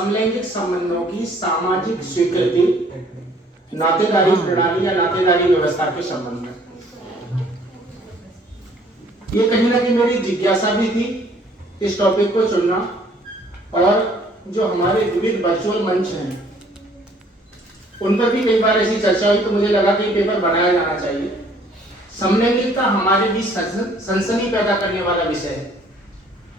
समलैंगिक संबंधों की सामाजिक स्वीकृति, नातेदारी प्रणाली या नातेदारी व्यवस्था के संबंध में। ये कहीं ना कहीं मेरी जिज्ञासा भी थी इस टॉपिक को चुनना, और जो हमारे विविध वर्चुअल मंच हैं उन पर भी कई बार ऐसी चर्चा हुई, तो मुझे लगा कि पेपर बनाया जाना चाहिए। समलैंगिकता हमारे बीच सनसनी पैदा करने वाला विषय है,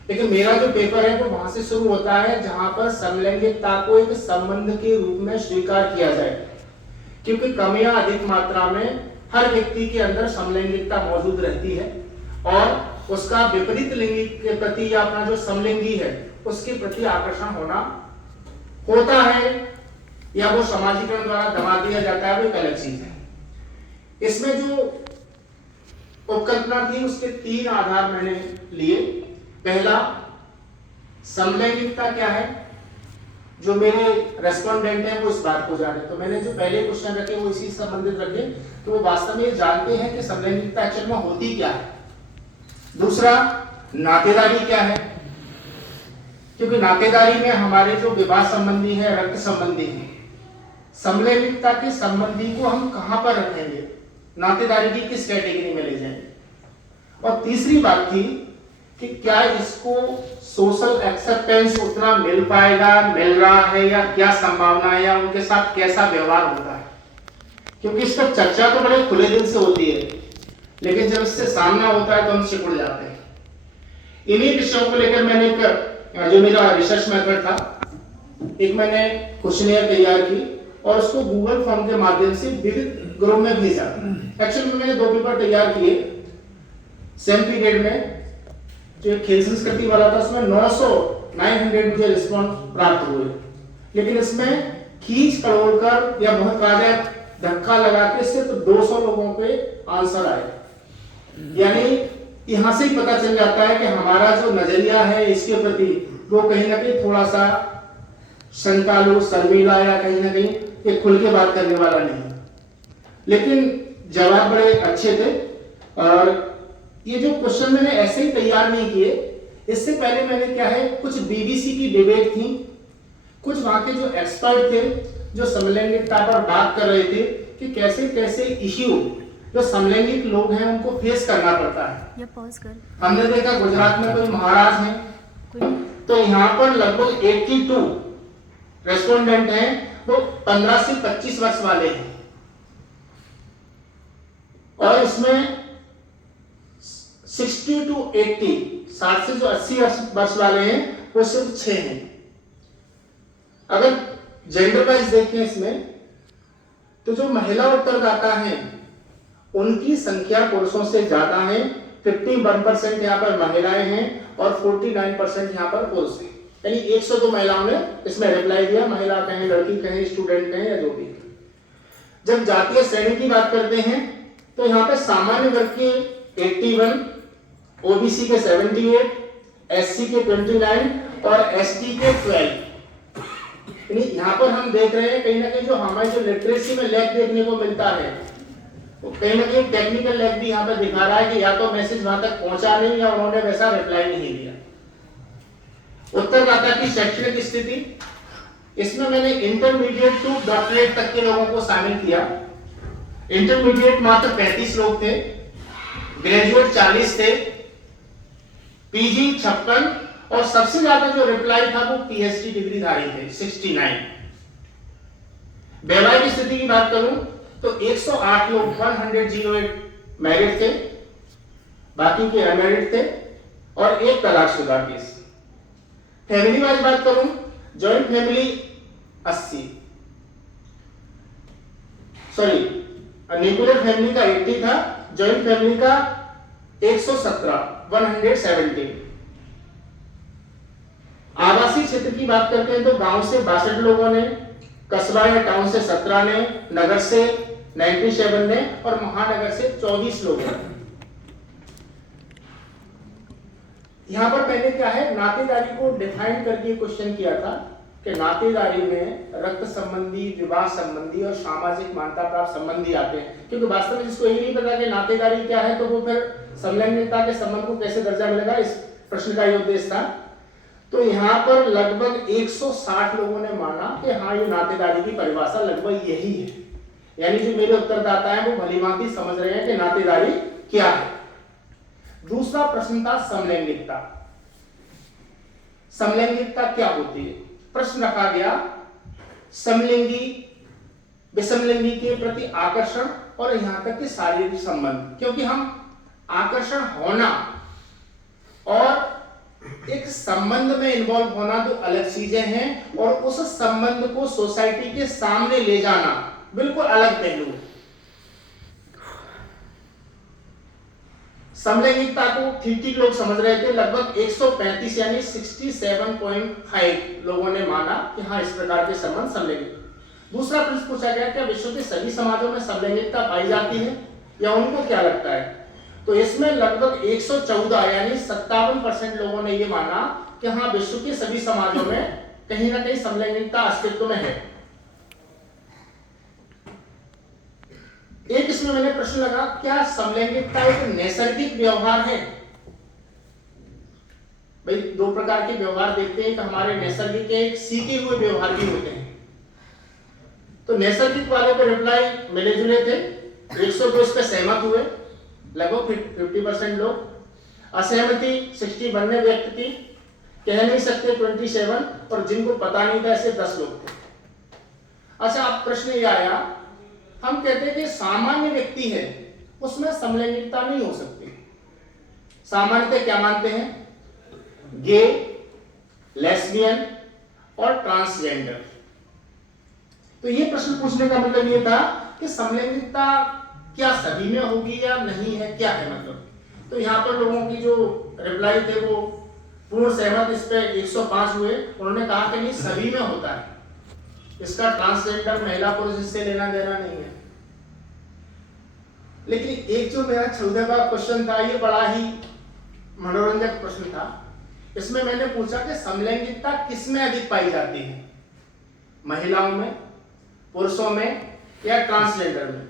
लेकिन मेरा जो पेपर है वो वहां से शुरू होता है जहां पर समलैंगिकता को एक संबंध के रूप में स्वीकार किया जाए, क्योंकि कम या अधिक मात्रा में हर व्यक्ति के अंदर समलैंगिकता मौजूद रहती है और उसका विपरीत लिंगी के प्रति या अपना जो समलिंगी है उसके प्रति आकर्षण होता है, या वो समाजीकरण द्वारा दबा दिया जाता है, वो एक अलग चीज है। इसमें जो उपकल्पना थी उसके 3 आधार मैंने लिए। पहला, समलैंगिकता क्या है, जो मेरे रेस्पोंडेंट हैं वो इस बात को जाने, तो मैंने जो पहले क्वेश्चन रखे वो इसी से संबंधित रखे, तो वो वास्तव में जानते हैं कि समलैंगिकता एक्चुअल में होती क्या है। दूसरा, नातेदारी क्या है, क्योंकि नातेदारी में हमारे जो विवाह संबंधी है, रक्त संबंधी है, समलैंगिकता के संबंधी को हम कहां पर रखेंगे, नातेदारी की किस कैटेगरी में ले जाएंगे। और तीसरी बात थी कि क्या इसको सोशल एक्सेप्टेंस उतना मिल पाएगा, मिल रहा है, या क्या संभावना है, या उनके साथ कैसा व्यवहार होता है, क्योंकि इस पर चर्चा तो बड़े खुले दिल से होती है, लेकिन जब इससे सामना होता है तो हम सिकुड़ जाते हैं। इन्हीं विषयों को लेकर मैंने जो मेरा रिसर्च मेथड था, एक मैंने क्वेश्चनियर तैयार की और उसको गूगल फॉर्म के माध्यम से विविध ग्रुप में भेजा। एक्चुअली मैंने 2 पेपर तैयार किए सेम पीरियड में। जो खेल संस्कृति वाला था उसमें 900 मुझे रिस्पॉन्स प्राप्त हुए, लेकिन इसमें खींच कड़ोड़ कर या बहुत ज्यादा धक्का लगा के सिर्फ 200 लोगों के आंसर आए। यानी यहां से ही पता चल जाता है कि हमारा जो नजरिया है इसके प्रति वो कहीं ना कहीं थोड़ा सा शंकालु, शर्मीला, या कहीं ना कहीं ये खुल के बात करने वाला नहीं। लेकिन जवाब बड़े अच्छे थे, और ये जो क्वेश्चन मैंने ऐसे ही तैयार नहीं किए, इससे पहले मैंने क्या है कुछ बीबीसी की डिबेट थी, कुछ वहां के जो एक्सपर्ट थे जो समलैंगिकता पर बात कर रहे थे कि कैसे कैसे इश्यू जो समलैंगिक लोग हैं उनको फेस करना पड़ता है। हमने देखा गुजरात में कोई महाराज हैं, तो यहाँ पर लगभग 82 रेस्पोंडेंट हैं, वो 15 से 25 वर्ष वाले हैं, और इसमें 60 to 80, 60 से जो 80 वर्ष वाले हैं वो सिर्फ 6 हैं। अगर जेंडर वाइज देखें इसमें, तो जो महिला उत्तरदाता हैं उनकी संख्या पुरुषों से ज्यादा है। 51% यहाँ पर महिलाएं हैं और 49% यहाँ पर पुरुष हैं। यानी 102 महिलाओं ने इसमें रिप्लाई दिया, महिला कहें, लड़की कहें, स्टूडेंट कहें, या जो भी। जब जातीय श्रेणी की बात करते हैं तो यहाँ पे सामान्य वर्ग के 81, ओबीसी के 78, एससी के 29 और एसटी के 12। यानी यहाँ पर हम देख रहे हैं कहीं ना कहीं जो हमारे जो लिटरेसी में लैग देखने को मिलता है, वो कहीं ना कहीं टेक्निकल लैग भी यहाँ पर दिखा रहा है कि या तो मैसेज वहां तक पहुंचा नहीं, या उन्होंने वैसा रिप्लाई नहीं दिया। उत्तरदाता की शैक्षणिक स्थिति, इसमें मैंने इंटरमीडिएट टू डॉक्टरेट तक के लोगों को शामिल किया। इंटरमीडिएट मात्र 35 लोग थे, ग्रेजुएट 40 थे, पीजी 56, और सबसे ज्यादा जो रिप्लाई था वो पीएचडी डिग्री धारी थे 69। वैवाहिक स्थिति की बात करूं तो 108 लोग 108 मैरिड थे, बाकी के अनमैरिड थे, और एक तलाकशुदा केस। फैमिली वाइज बात करूं, joint family 80, sorry nuclear family का 80 था, जॉइंट फैमिली का 117। आवासीय क्षेत्र की बात करते हैं तो गांव से 62 लोगों ने, कस्बा या टाउन से 17 ने, नगर से 97 ने, और महानगर से 24 लोग हैं। यहां पर मैंने क्या है नातेदारी को डिफाइन करके क्वेश्चन किया था कि नातेदारी में रक्त संबंधी, विवाह संबंधी और सामाजिक मान्यता प्राप्त संबंधी आते हैं, क्योंकि वास्तव में जिसको ये नहीं पता कि नातेदारी क्या है तो वो फिर समलैंगिकता के संबंध को कैसे दर्जा मिलेगा, इस प्रश्न का ये उद्देश्य था। तो यहाँ पर लगभग 160 लोगों ने माना कि हाँ ये नातेदारी की परिभाषा लगभग यही है, यानी जो मेरे उत्तरदाता हैं वो भलीभांति समझ रहे हैं कि नातेदारी क्या है। दूसरा प्रश्न था समलैंगिकता। समलैंगिकता क्या होती है? प्रश्न रखा गया समलिंगी विषमलिंगी के प्रति आकर्षण और यहां तक कि शारीरिक संबंध, क्योंकि हम आकर्षण होना और एक संबंध में इन्वॉल्व होना दो अलग चीजें हैं, और उस संबंध को सोसाइटी के सामने ले जाना बिल्कुल अलग पहलू है। समलैंगिकता को ठीक लोग समझ रहे थे, लगभग 135 यानी 67.5 लोगों ने माना कि हाँ इस प्रकार के संबंध समलैंगिक। दूसरा प्रश्न पूछा गया क्या विश्व के सभी समाजों में समलैंगिकता पाई जाती है या उनको क्या लगता है? तो इसमें लगभग 114 यानी 57% लोगों ने यह माना कि हाँ विश्व के सभी समाजों में कहीं ना कहीं समलैंगिकता अस्तित्व में है। एक इसमें मैंने प्रश्न लगा क्या समलैंगिकता एक नैसर्गिक व्यवहार है? भाई दो प्रकार के व्यवहार देखते हैं कि हमारे नैसर्गिक एक सीखे हुए व्यवहार भी होते हैं। तो नैसर्गिक वाले पे रिप्लाई मिले जुले थे, 102 इस पे सहमत हुए, लगभग 50% लोग। असहमति 61 ने व्यक्त की, कह नहीं सकते 27, और जिनको पता नहीं था ऐसे 10 लोग थे। अच्छा अब प्रश्न ये आया, हम कहते हैं कि सामान्य व्यक्ति है उसमें समलैंगिकता नहीं हो सकती। सामान्यतः क्या मानते हैं? गे, लेस्बियन और ट्रांसजेंडर। तो ये प्रश्न पूछने का मतलब ये था कि समलैंगिकता क्या सभी में होगी या नहीं है, क्या है मतलब। तो यहाँ पर लोगों की जो रिप्लाई थे वो पूर्ण सहमत इस पे 105 हुए। उन्होंने कहा कि नहीं सभी में होता है, इसका ट्रांसजेंडर महिला पुरुष इससे लेना देना नहीं है। लेकिन एक जो मेरा 14 का क्वेश्चन था ये बड़ा ही मनोरंजक प्रश्न था। इसमें मैंने पूछा कि समलैंगिकता किसमें अधिक पाई जाती है, महिलाओं में, पुरुषों में या ट्रांसजेंडर में?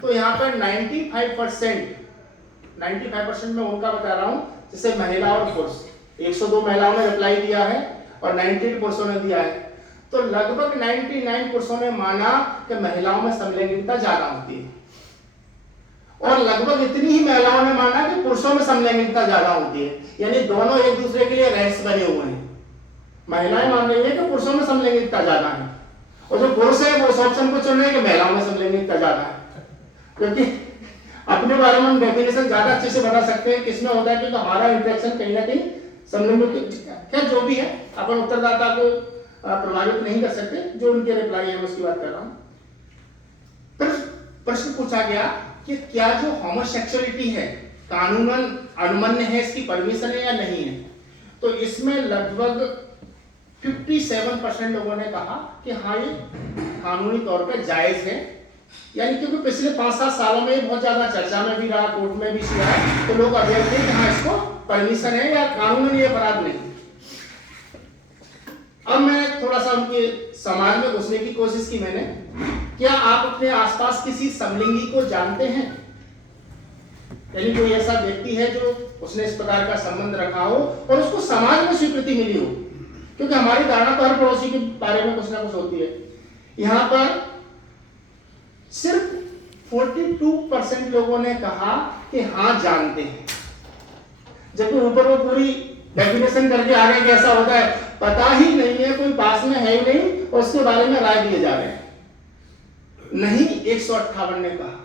तो यहाँ पर 95% में उनका बता रहा हूं, जैसे महिला और पुरुष 102 महिलाओं ने रिप्लाई दिया है और 98 पुरुषों ने दिया है। तो लगभग 99 पुरुषों ने माना कि महिलाओं में समलैंगिकता ज्यादा होती है, और लगभग इतनी ही महिलाओं ने माना कि पुरुषों में समलैंगिकता ज्यादा होती है। यानी दोनों एक दूसरे के लिए रहस्य बने हुए हैं। महिलाएं मान रही है कि पुरुषों में समलैंगिकता ज्यादा है, और जो पुरुष है वो उस ऑप्शन को चुन रहे हैं कि महिलाओं में समलैंगिकता ज्यादा है। क्योंकि अपने बारे में हम डेफिनेशन ज्यादा अच्छे से बता सकते हैं किसमें होता है, क्योंकि हमारा इंटरेक्शन कहीं ना कहीं समलैंगिक है। जो भी है अपन उत्तरदाता को प्रभावित नहीं कर सकते, जो उनके रिप्लाई है उसकी बात कर रहा हूं। प्रश्न पूछा गया कि क्या जो होमोसेक्सुअलिटी है कानूनन अनुमन्य है, इसकी परमिशन है या नहीं है? तो इसमें लगभग 57% लोगों ने कहा कि हाँ ये कानूनी तौर पर जायज है। यानी क्योंकि पिछले 5-7 सालों में बहुत ज्यादा चर्चा में भी रहा, कोर्ट में भी रहा, तो लोग अवेयर थे कि हाँ इसको परमिशन है या कानूनन ये अपराध नहीं। अब मैं थोड़ा सा उनके समाज में घुसने की कोशिश की मैंने। क्या आप अपने आसपास किसी समलिंगी को जानते हैं? यानी कोई ऐसा व्यक्ति है जो उसने इस प्रकार का संबंध रखा हो और उसको समाज में स्वीकृति मिली हो, क्योंकि हमारी धारणा तो हर पड़ोसी के बारे में कुछ ना कुछ होती है। यहां पर सिर्फ 42% लोगों ने कहा कि हाँ जानते हैं, जबकि ऊपर वो पूरी डेफिनेशन करके आ रहे हैं कि ऐसा होता है, पता ही नहीं है, कोई पास में है ही नहीं, और उसके बारे में राय दिए जा रहे हैं। नहीं 158 ने कहा।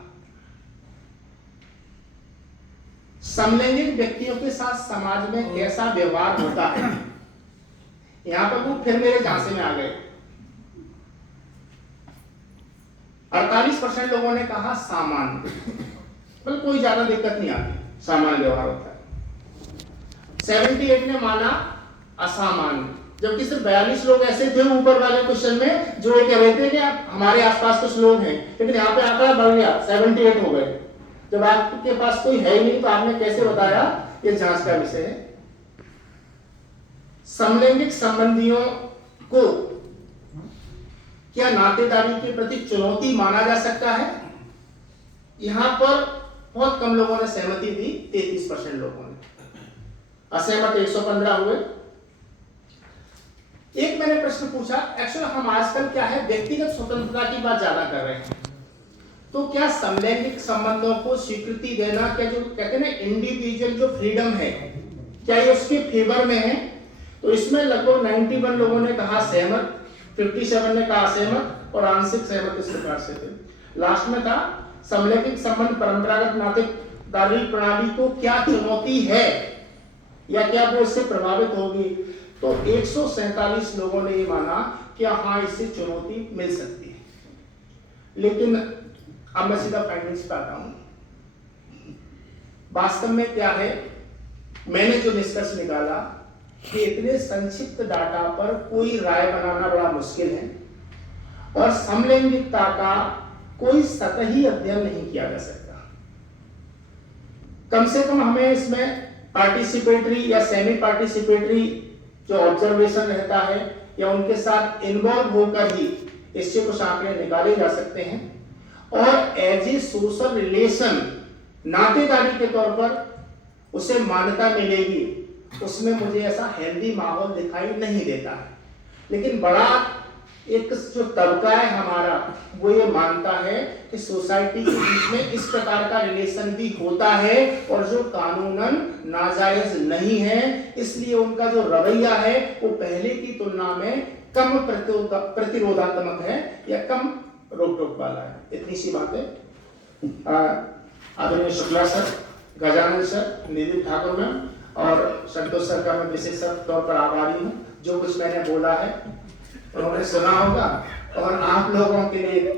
समलैंगिक व्यक्तियों के साथ समाज में कैसा व्यवहार होता है, यहां पर वो फिर मेरे झांसे में आ गए। 48% लोगों ने कहा सामान्य, मतलब कोई ज्यादा दिक्कत नहीं आती, सामान्य व्यवहार होता है। 78 ने माना असामान्य, जबकि सिर्फ 42 लोग ऐसे थे ऊपर वाले क्वेश्चन में जो ये कह रहे थे कि हमारे आसपास कुछ लोग हैं, लेकिन यहाँ पे आंकड़ा बढ़ गया, 78 हो गए। जब आपके पास कोई है ही नहीं तो आपने कैसे बताया, ये जांच का विषय है। समलैंगिक संबंधियों को क्या नातेदारी के प्रति चुनौती माना जा सकता है? यहां पर बहुत कम लोगों ने सहमति दी, 33% लोगों ने। असहमत 115 हुए, एक मैंने प्रश्न पूछा, एक्चुअली हम आजकल क्या है व्यक्तिगत स्वतंत्रता की बात ज्यादा कर रहे हैं, तो क्या समलैंगिक संबंधों को स्वीकृति देना, क्या जो कहते हैं ना इंडिविजुअल जो फ्रीडम है, क्या ये उसके फेवर में है? तो इसमें लगभग 91 लोगों ने कहा सहमत, 57 ने कहा असहमत और आंशिक सहमत इस प्रकार से थे। लास्ट में था समलैंगिक संबंध परंपरागत नातेदारी प्रणाली को क्या चुनौती है या क्या वो इससे प्रभावित होगी? तो 147 लोगों ने ये माना कि हाँ इससे चुनौती मिल सकती है। लेकिन अब मैं सीधा फाइंडिंग्स पे आता हूं। वास्तव में क्या है, मैंने जो निष्कर्ष निकाला कि इतने संक्षिप्त डाटा पर कोई राय बनाना बड़ा मुश्किल है और समलैंगिकता का कोई सतही अध्ययन नहीं किया जा सकता। कम से कम हमें इसमें पार्टिसिपेटरी या सेमी पार्टिसिपेटरी जो ऑब्जर्वेशन रहता है या उनके साथ इन्वॉल्व होकर ही इससे कुछ आंकड़े निकाले जा सकते हैं और एज ए सोशल रिलेशन नातेदारी के तौर पर उसे मान्यता मिलेगी, उसमें मुझे ऐसा हेल्दी माहौल दिखाई नहीं देता है। लेकिन बड़ा एक जो तबका है हमारा वो ये मानता है कि सोसाइटी के बीच में इस प्रकार का रिलेशन भी होता है और जो कानूनन नाजायज नहीं है, इसलिए उनका जो रवैया है वो पहले की तुलना में कम प्रतिरोधात्मक है या कम रोक टोक वाला है। इतनी सी बात है। आदरणीय शुक्ला सर, गजानन सर, निधि ठाकुर मैम और संतोष सर का मैं विशेष तौर पर आभारी हूँ। जो कुछ मैंने बोला है उन्होंने सुना होगा और आप लोगों के लिए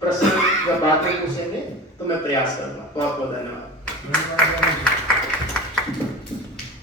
प्रश्न जब बातें पूछेंगे तो मैं प्रयास करूंगा। बहुत बहुत धन्यवाद।